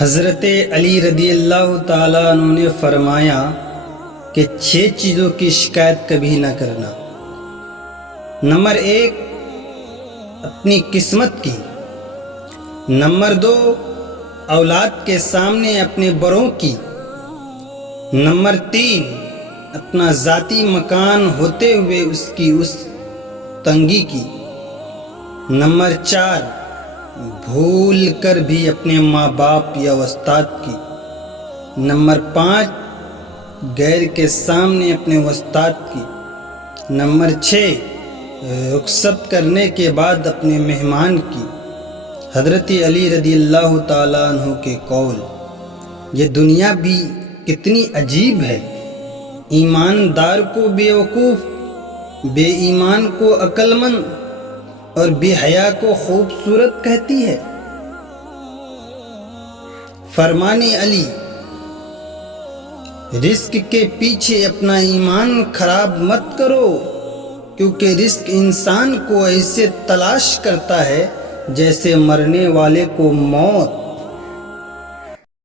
حضرت علی رضی اللہ تعالیٰ عنہ نے فرمایا کہ 6 چیزوں کی شکایت کبھی نہ کرنا۔ نمبر 1 اپنی قسمت کی، نمبر 2 اولاد کے سامنے اپنے بڑوں کی، نمبر 3 اپنا ذاتی مکان ہوتے ہوئے اس تنگی کی، نمبر 4 بھول کر بھی اپنے ماں باپ یا استاد کی، نمبر 5 غیر کے سامنے اپنے استاد کی، نمبر 6 رخصت کرنے کے بعد اپنے مہمان کی۔ حضرت علی رضی اللہ تعالیٰ عنہ کے قول۔ یہ دنیا بھی کتنی عجیب ہے، ایماندار کو بیوقوف، بے ایمان کو عقل مند اور بے حیا کو خوبصورت کہتی ہے۔ فرمان علی، رزق کے پیچھے اپنا ایمان خراب مت کرو، کیونکہ رزق انسان کو ایسے تلاش کرتا ہے جیسے مرنے والے کو موت۔